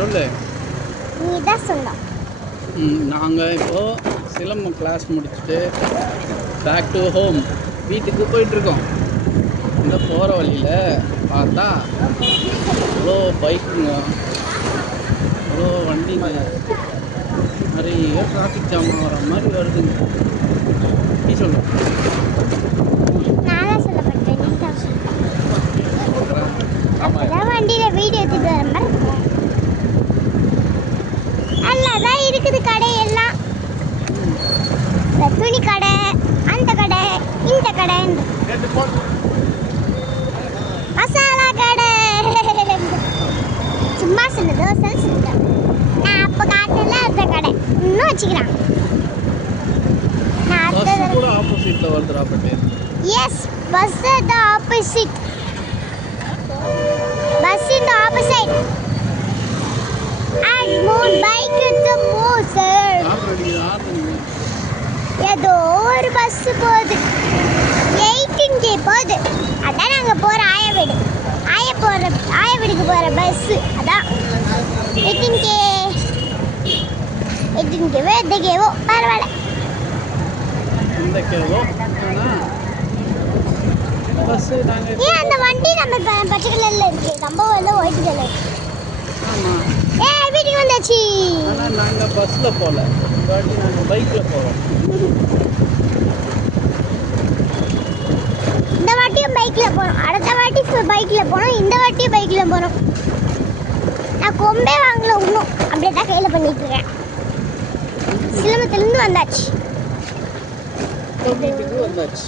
சொல்லு. நீ தான் சொல்லணும். நாங்கள் இப்போது சிலம்பம் கிளாஸ் முடிச்சுட்டு பேக் டு ஹோம் வீட்டுக்கு போயிட்டுருக்கோம். இந்த போகிற வழியில் பார்த்தா அவ்வளோ பைக்குங்க, அவ்வளோ வண்டிங்க, நிறைய டிராஃபிக் ஜாம் ஆகிற மாதிரி வருதுங்க. நீ சொல்லு. நான் சொல்லப்பட்டேன், நீ தான் சொல்லணும். அப்போதான் வண்டியில் வீடியோ எடுத்துகிட்டு வர மாதிரி இருக்கும். நல்லா தான் இருக்குது கடையெல்லாம். துணி கடை, அந்த கடை, இந்த கடை, மசாலா கடை. சும்மா சொன்ன தோசை சொல்லிட்டேன். நான் அப்போ காட்டல அந்த கடை இன்னும் வச்சுக்கிறான். நான் அடுத்தது ஆப்போசிட்டில் வருதுடா பட்டு. Yes, bus the opposite. Bus in the opposite. And more bike at the motor. ஏதோ ஒரு பஸ் போகுது, 18K போகுது. அதான் நாங்கள் போகிற ஆயா வீடுக்கு போகிற பஸ்ஸு. அதான் 18K 18Kவோ 8Kவோ பரவாயில்ல. ஏன் அந்த வண்டி நம்ம பச்சை கலரில் இருக்கு, நம்ம வந்து ஒயிட் கலர். வீட்டுக்கு வந்தாச்சு. ஆனால் நாங்கள் பஸ்ஸில் போகல, நாங்கள் பைக்கில் போகிறோம். இந்த வாட்டியும் பைக்கில் போகிறோம், அடுத்த வாட்டி பைக்கில் போகிறோம், இந்த வாட்டியும் பைக்கில் போகிறோம். நான் கொம்பே வாங்கல இன்னும், அப்படியே தான் கையில் பண்ணிட்டு இருக்கேன். சிலம்பத்துலேருந்து வந்தாச்சு. வீட்டுக்கு வந்தாச்சு.